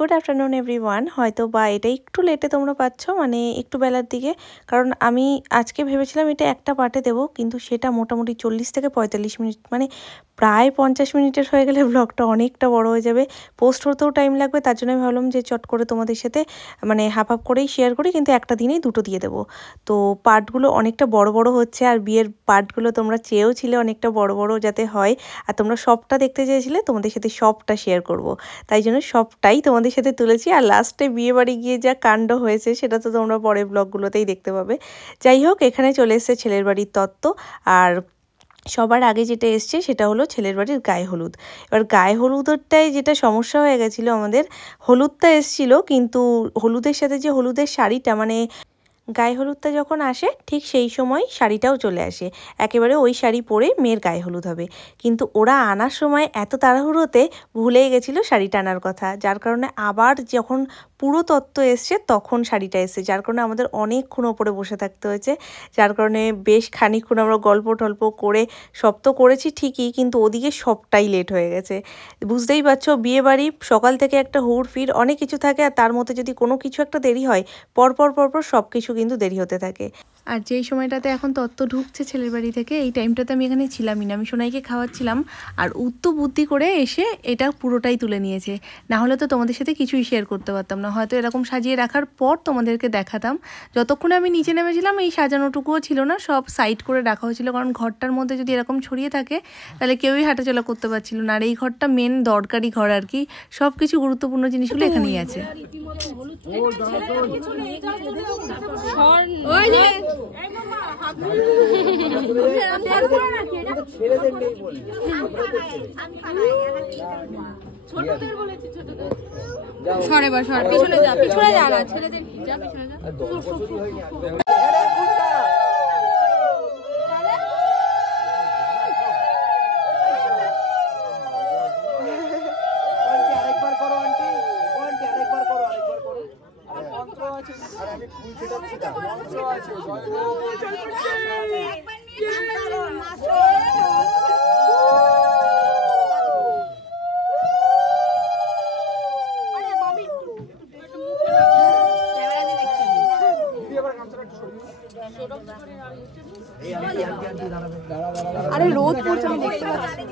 Good afternoon everyone হয়তো বা এটা একটু লেটে তোমরা পাচ্ছ মানে একটু বেলার দিকে কারণ আমি আজকে ভেবেছিলাম এটা একটা পার্টে দেব কিন্তু সেটা মোটামুটি 40 থেকে 45 মিনিট মানে প্রায় 50 মিনিটের হয়ে গেলে ব্লগটা অনেকটা বড় হয়ে যাবে পোস্ট হতেও টাইম লাগবে তার জন্য আমি ভাবলাম যে চট করে তোমাদের সাথে মানে হাফ হাফ করেই শেয়ার করি কিন্তু একটা দিনেই দুটো দিয়ে দেব তো পার্টগুলো অনেকটা বড় বড় হচ্ছে আর বিয়ের পার্টগুলো তোমরা চেয়েও ছিলে অনেকটা বড় বড় যাতে হয় আর তোমরা সবটা দেখতে চেয়েছিলে তোমাদের সাথে সবটা শেয়ার করব তাই জন্য সবটাই তোমাদের সাথে তুলেছি আর লাস্টে বিয়ে বাড়ি গিয়ে যা কাণ্ড হয়েছে সেটা তো তোমরা পরের ব্লগগুলোতেই দেখতে পাবে যাই হোক এখানে চলে এসেছে ছেলের বাড়ির তত্ত্ব আর সবার আগে যেটা এসছে সেটা হলো ছেলের বাড়ির গায়ে হলুদ এবার গায়ে হলুদটাই যেটা সমস্যা হয়ে গেছিলো আমাদের হলুদটা এসছিল কিন্তু হলুদের সাথে যে হলুদের শাড়িটা মানে গায়ে হলুদটা যখন আসে ঠিক সেই সময় শাড়িটাও চলে আসে একেবারে ওই শাড়ি পরে মেয়ের গায়ে হলুদ হবে কিন্তু ওরা আনার সময় এত তাড়াহুড়োতে ভুলেই গেছিলো শাড়িটা আনার কথা যার কারণে আবার যখন পুরো তত্ত্ব এসছে তখন শাড়িটা এসছে যার কারণে আমাদের অনেকক্ষণ ওপরে বসে থাকতে হয়েছে যার কারণে বেশ খানিকক্ষণ আমরা গল্প টল্প করে সব তো করেছি ঠিকই কিন্তু ওদিকে সবটাই লেট হয়ে গেছে বুঝতেই পারছো বিয়ে বাড়ি সকাল থেকে একটা হুড় ফির অনেক কিছু থাকে আর তার মধ্যে যদি কোনো কিছু একটা দেরি হয় পরপর সব কিছু কিন্তু দেরি হতে থাকে আর যেই সময়টাতে এখন তত্ত্ব ঢুকছে ছেলের বাড়ি থেকে এই টাইমটাতে আমি এখানে ছিলামই না আমি সোনাইকে খাওয়াচ্ছিলাম আর উত্তু বুদ্ধি করে এসে এটা পুরোটাই তুলে নিয়েছে না হলে তো তোমাদের সাথে কিছুই শেয়ার করতে পারতাম না হয়তো এরকম সাজিয়ে রাখার পর তোমাদেরকে দেখাতাম যতক্ষণে আমি নিচে নেমেছিলাম এই সাজানোটুকুও ছিল না সব সাইড করে রাখা হয়েছিল কারণ ঘরটার মধ্যে যদি এরকম ছড়িয়ে থাকে তাহলে কেউই হাঁটাচলা করতে পারছিল না আর এই ঘরটা মেন দরকারি ঘর আর কি সব কিছু গুরুত্বপূর্ণ জিনিসগুলো এখানেই আছে পিছনে যা না ছেলেদের যা পিছনে যা আরে রোদ পড়ছে আমি দেখতে পাচ্ছি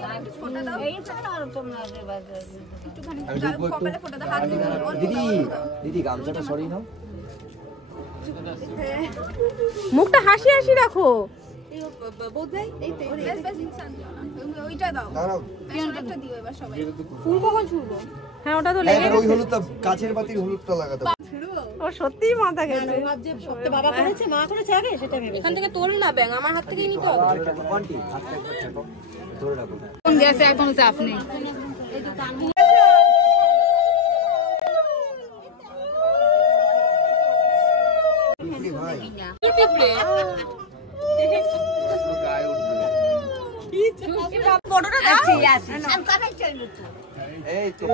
দিদি গামছাটা সরিয়ে নাও মুখটা হাসি হাসি রাখো হ্যাঁ ওটা তো লেগে ওই হলুদটা কাচের বাতির হলুদটা লাগাতে ও সত্যিই মাথা গেছে বাবা করেছে মা করেছে আগে সেটা ভেবে এখান থেকে তোল না ব্যাং আমার হাত থেকে নিতে হবে কোনটি ধরে রাখো কোন গ্যাসে আর কোনো চাপ নেই এই তো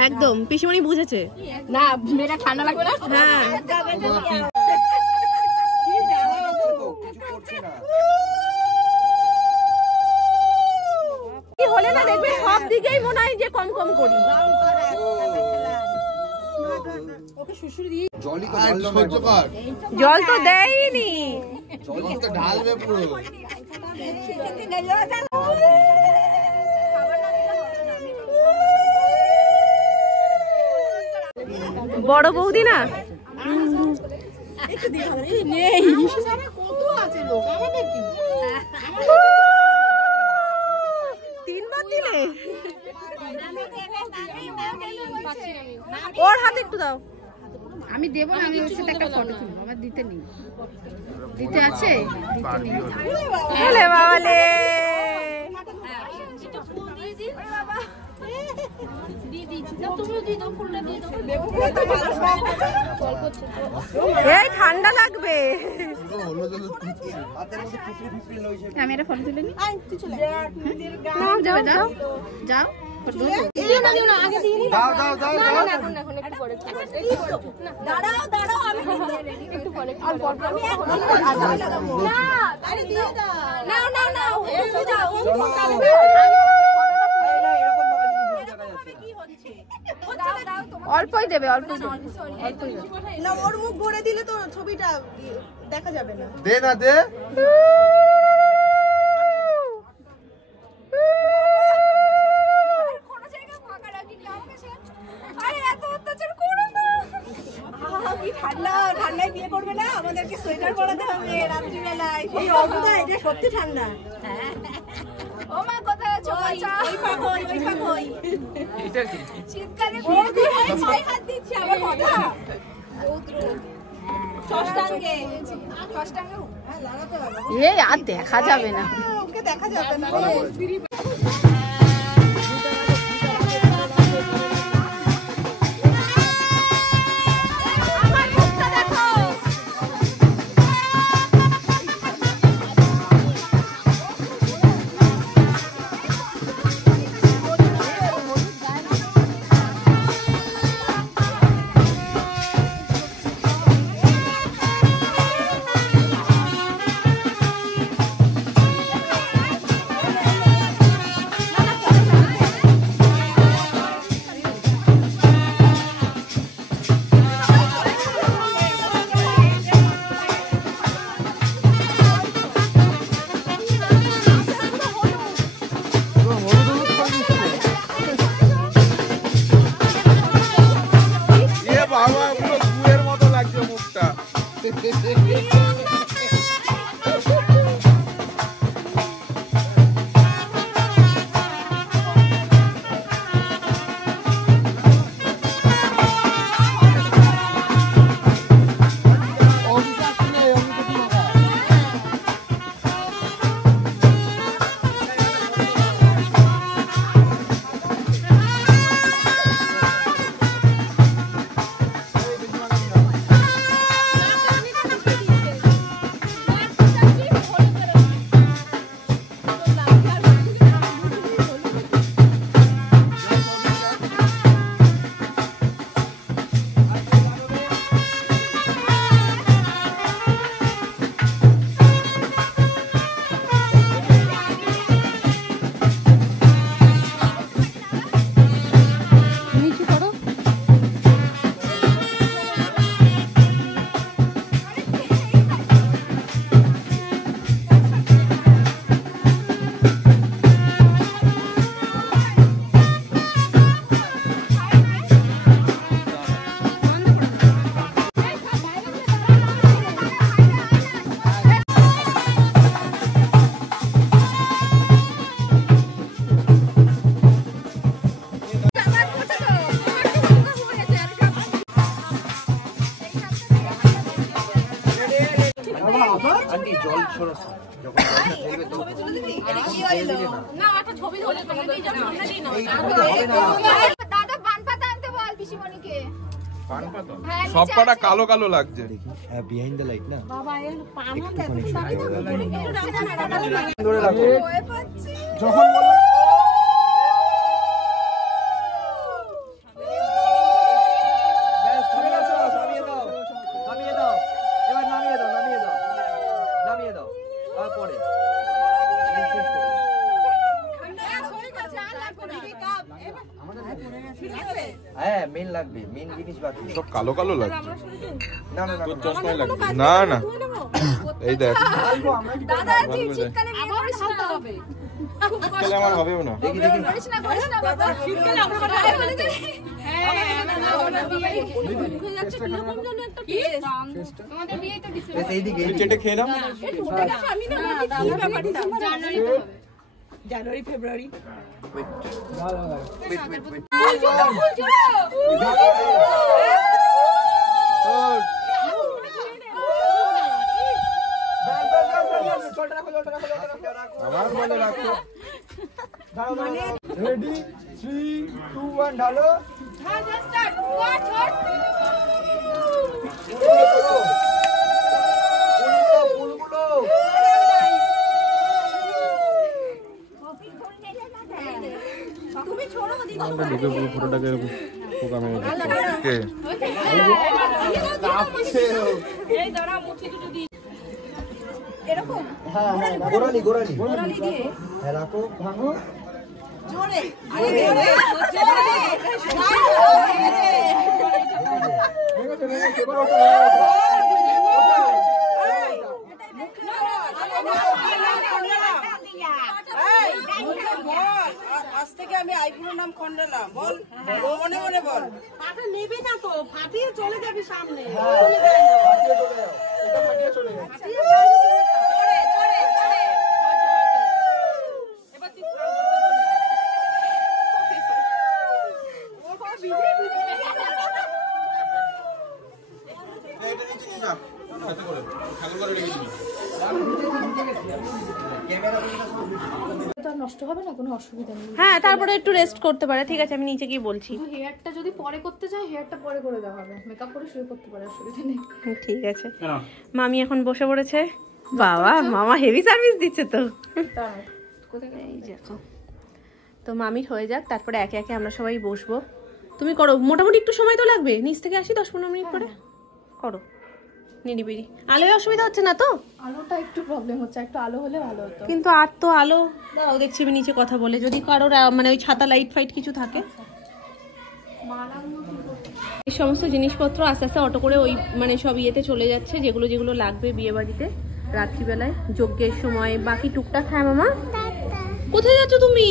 একদম পিসিমণি বুঝেছে না মেয়েটা ঠান্ডা লাগবে না হ্যাঁ কি হলে না দেখবে সব দিকেই মনে হয় যে কম কম করি ওকে শ্বশুর দিয়ে জল তো দেয়নি জল তো ঢালবে পুরো বড় বৌদি না তিনবার দিলে ওর হাতে একটু দাও আমি দেবো না আমি ওর সাথে একটা ফটো তুলবো আমার দিতে নেই দিতে আছে বাবালে এই ঠান্ডা লাগবে আমি এটা ফটো তুলে নি যাও যাও যাও দাও দাও দাও দাঁড়াও দাঁড়াও আমি একটু পরে আমি লাগাবো না আরে দিয়ে দাও না না না একটু যাও অল্পই দেবে অল্পই না ওর মুখ ভরে দিলে তো ছবিটা দেখা যাবে না। দে না দে কি ঠান্ডা, ঠান্ডায় বিয়ে করবে না, আমাদেরকে সোয়েটার পরাতে হবে রাত্রিবেলায়। এই অবস্থা, এটা সত্যি ঠান্ডা। ও মা কোথায় আছো বাঁচা ওই পাগল, ওই পাগল। শীতকালে ছয় হাত দিচ্ছে আমার কথা। ষষ্ঠাঙ্গে। এই আর দেখা যাবে না ওকে দেখা যাবে না। সব কটা কালো কালো লাগছে। বিহাইন্ড দ্য লাইট না বাবা এর পামন দেখো ধরে রাখো যখন বলবো ব্যাস থামে গেছো নামিয়ে দাও এবার নামিয়ে দাও আর পরে হ্যাঁ মেন লাগবে মেন জিনিস বাকি সব কালো কালো লাগছে। না না না তোর চশমাই লাগবে না না এই দেখ দাদা তুই শীতকালে বিয়ে করিস না হবে তাহলে আমার হবেও না। দেখি দেখি করিস না বাবা শীতকালে আমরা বলে দে হ্যাঁ না ওটা বিয়ে হয়ে যাচ্ছে কিরকম যেন একটা টেস্ট তোমাদের বিয়ে তো ডিসেম্বর বেশ এইদিকে তুই চেটে খেয়ে নাও। আমি না কি ব্যাপারটা জানুয়ারিতে হবে জানুয়ারি ফেব্রুয়ারি আমার মনে রাখো রেডি 3 2 1 ঢালো হ্যাঁ স্টার্ট ওয়াচ ওয়াচ ফুলগুলো তুমি ছোড়ো এই দাঁড়া মুঠি দুটো দি এরকম হ্যাঁ হ্যাঁ গোড়ালি গোড়ালি গোড়ালি দিয়ে হ্যাঁ রাখো ভাঙো জোরে আরে জোরে আজ থেকে আমি আইপুরের নাম খন্ডালা বল মনে মনে বল নেবে না তো ফাটিয়ে চলে যাবি সামনে চলে যায় না ফাটিয়ে চলে যাও এটা ফাটিয়ে চলে যাও এবার তুই স্নান করতে বল এটা নিচে নিয়ে যা সাথে করে ঠাকুর করে রেখে দিবি নষ্ট হবে না, কোনো অসুবিধা নেই। হ্যাঁ তারপরে একটু রেস্ট করতে পারে, ঠিক আছে আমি নিচে গিয়ে বলছি। কিন্তু হেয়ারটা যদি পরে করতে চাই, হেয়ারটা পরে করে দেওয়া হবে, মেকআপ করে শুয়ে করতে পারে, অসুবিধা নেই। ঠিক আছে। মামি এখন বসে পড়েছে। বাবা মামা হেভি সার্ভিস দিচ্ছে তো। এই দেখো, তো মামির হয়ে যাক, তারপরে একে একে আমরা সবাই বসবো। তুমি করো, মোটামুটি একটু সময় তো লাগবে, নিচ থেকে আসি 10-15 মিনিট পরে করো নিরিবিরি। আলোয় অসুবিধা হচ্ছে না তো? আলোটা একটু প্রবলেম হচ্ছে, একটু আলো হলে ভালো হতো। কিন্তু আর তো আলো দাও, দেখছি আমি নিচে কথা বলে, যদি কারোর মানে ওই ছাতা লাইট ফাইট কিছু থাকে। এই সমস্ত জিনিসপত্র আস্তে আস্তে অটো করে ওই মানে সব ইয়েতে চলে যাচ্ছে, যেগুলো যেগুলো লাগবে বিয়ে বাড়িতে রাত্রিবেলায় যজ্ঞের সময়। বাকি টুকটাক। হ্যাঁ মামা, কোথায় যাচ্ছ তুমি?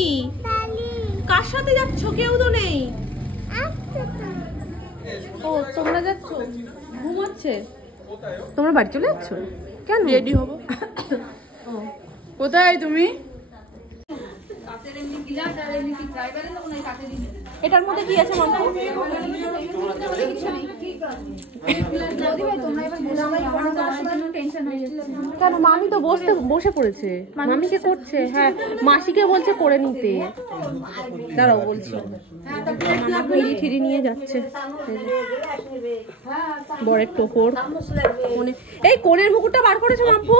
কার সাথে যাচ্ছ? কেউ তো নেই। ও তোমরা যাচ্ছ? ঘুমাচ্ছে? তোমরা বাড়ি চলে যাচ্ছ? কেন? রেডি হবো। কোথায় তুমি? এটার মধ্যে কি আছে মামা? কেন? মামি তো বসে পড়েছে, মামিকে করছে। হ্যাঁ মাসিকে বলছে করে নিতে। দাঁড়াও বলছি, ফিরি ফিরি নিয়ে যাচ্ছে বরের টোকর। এই কোণের মুকুটটা বার করেছো মাম্পু?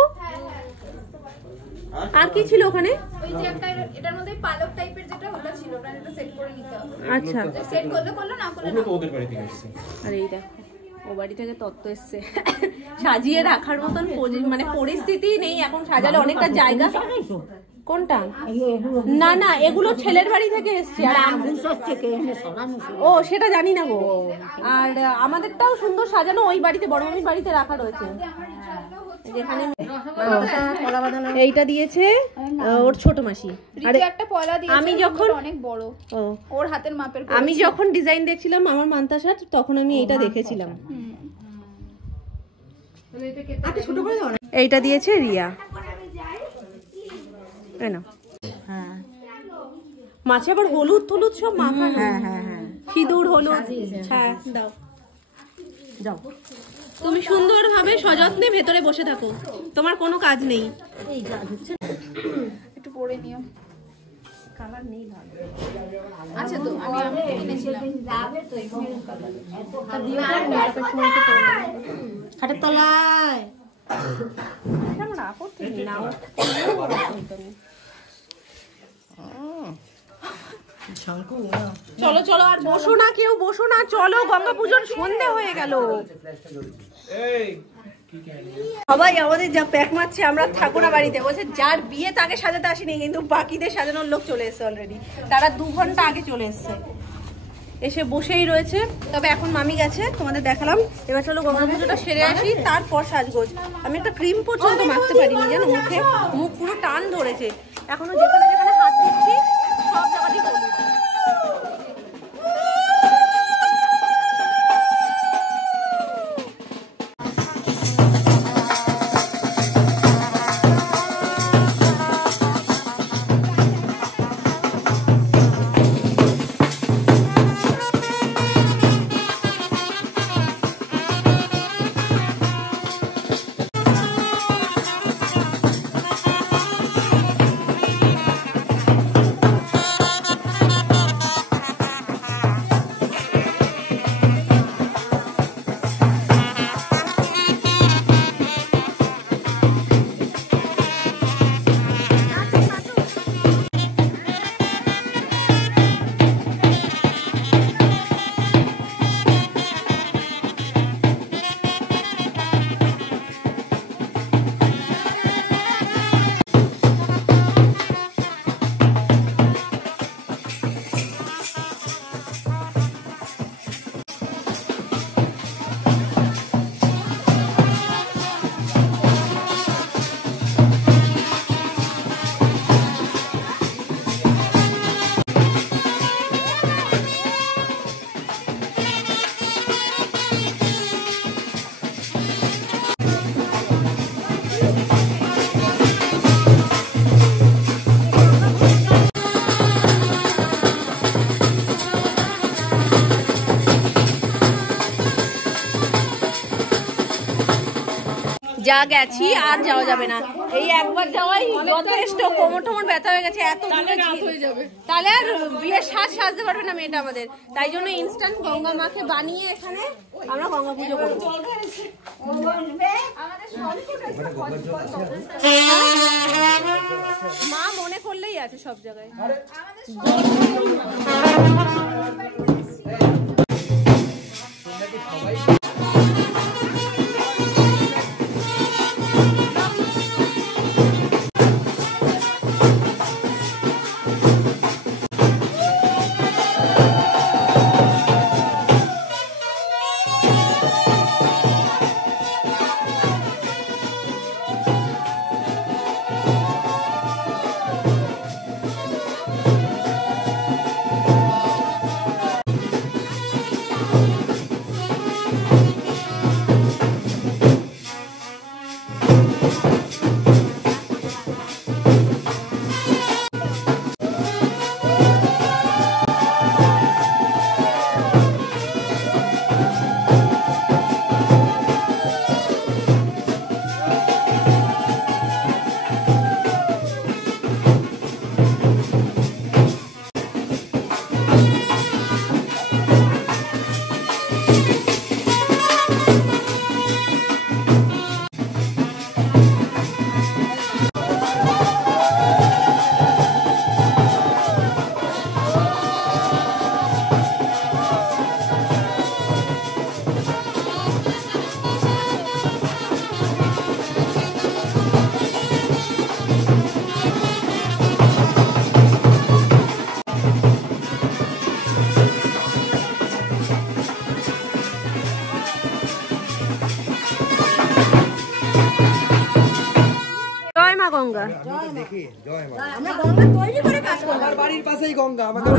আর কি ছিল ওখানে? ওই যে একটা এটার মধ্যে পালক টাইপের যেটা ওটা ছিল, ওটা একটা সেট করে নিতে হবে। আচ্ছা সেট করলে করলো, না করলে না। তো ওদের বাড়ি থেকে এসেছে। আর এই দেখো, ও বাড়ি থেকে তত্ত্ব এসছে। সাজিয়ে রাখার মতন মানে পরিস্থিতি নেই এখন, সাজালে অনেকটা জায়গা। কোনটা? না না, এগুলো ছেলের বাড়ি থেকে এসছে। ও সেটা জানি না গো। আর আমাদেরটাও সুন্দর সাজানো, ওই বাড়িতে বড় মামির বাড়িতে রাখা রয়েছে। যেখানে এইটা দিয়েছে ওর ছোট মাসি। আরে একটা পয়লা দিয়েছে, আমি যখন অনেক বড়, ও ওর হাতের মাপের। আমি যখন ডিজাইন দেখছিলাম আমার মান্তাসার, তখন আমি এইটা দেখেছিলাম। এইটা দিয়েছে রিয়া। মাছে আবার হলুদ টলুদ সব মাখানো। সিঁদুর হলুদ। হ্যাঁ দাও দাও। তুমি সুন্দরভাবে সযত্নে ভেতরে বসে থাকো, তোমার কোনো কাজ নেই। একটু পরে নিও, কালার নেই ভালো। আচ্ছা তো আমি এনেছিলাম খাটের তলায়। চলো চলো, আর বসো না, কেউ বসো না, চলো, গঙ্গা পুজোর সন্ধে হয়ে গেল। সবাই আমাদের যা প্যাক মারছে, আমরা থাকবো না বাড়িতে, বলছে যার বিয়ে তাকে সাজাতে আসেনি, কিন্তু বাকিদের সাজানোর লোক চলে এসছে অলরেডি। তারা 2 ঘন্টা আগে চলে এসছে, এসে বসেই রয়েছে। তবে এখন মামি গেছে, তোমাদের দেখালাম। এবার চলো গঙ্গা পুজোটা সেরে আসি, তারপর সাজগোজ। আমি একটা ক্রিম পর্যন্ত মাখতে পারিনি জানো, মুখে মুখ পুরো টান ধরেছে। এখনো যেখানে যেখানে হাত দিচ্ছি সব জায়গাতেই হলুদ। যা গেছি আর যাওয়া যাবে না, এই একবার যাওয়াই যথেষ্ট। কোমর টোমর ব্যথা হয়ে গেছে, এত দূরে হয়ে যাবে, তাহলে আর বিয়ের সাজতে পারবে না মেয়েটা আমাদের। তাই জন্য ইনস্ট্যান্ট গঙ্গা মাকে বানিয়ে এখানে আমরা গঙ্গা পুজো করবো। মা মনে করলেই আছে সব জায়গায়। গঙ্গা দেখি জয় মা। আমরা গঙ্গা তৈরি করে কাজ করব। আমার বাড়ির পাশেই গঙ্গা, আমাকে